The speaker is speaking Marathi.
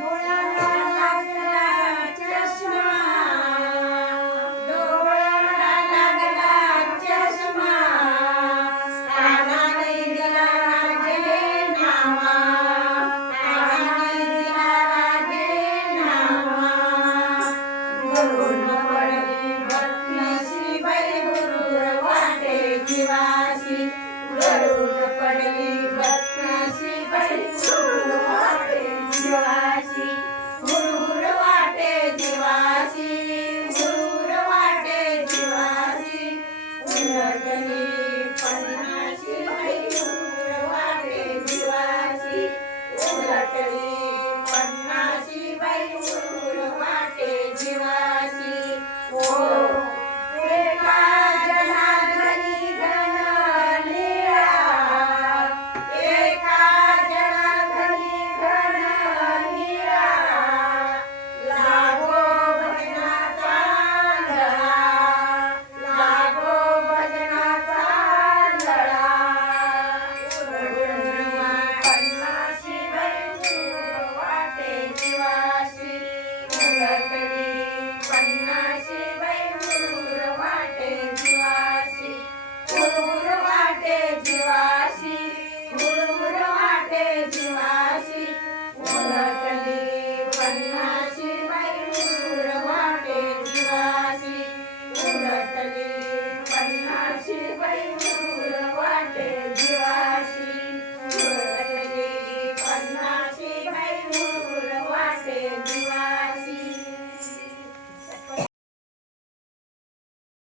डोळ्याला लागला चष्मा, डोळ्याला लागला चष्मा, कानाने दिला राजीनामा, कानाने दिला राजीनामा. गरुड पडली बदनशी बाई गुरूर वाटे जीवाशी, गरुड पडली बदनशी बाई गुरूर वाटे जीवाशी, गुरूर वाटे जीवाशी, गुरूर वाटे जीवाशी. उलटली पन्नाशी बाई गुरूर वाटे जीवाशी, उलटली पन्नाशी बाई गुरूर वाटे जीवाशी. ओ एका जनार्दनी घन लीळा, एका जनार्दनी घन लीळा, लागो भजनाचा लळा, लागो भजनाचा लळा. उलटली पन्नाशी बाई गुरूर वाटे जीवाशी, उलटली पन्नाशी बाई गुरूर वाटे जीवाशी, गुरूर वाटे जीवाशी, गुरूर वाटे जीवाशी. उलटली पन्नाशी बाई गुरूर वाटे जीवाशी,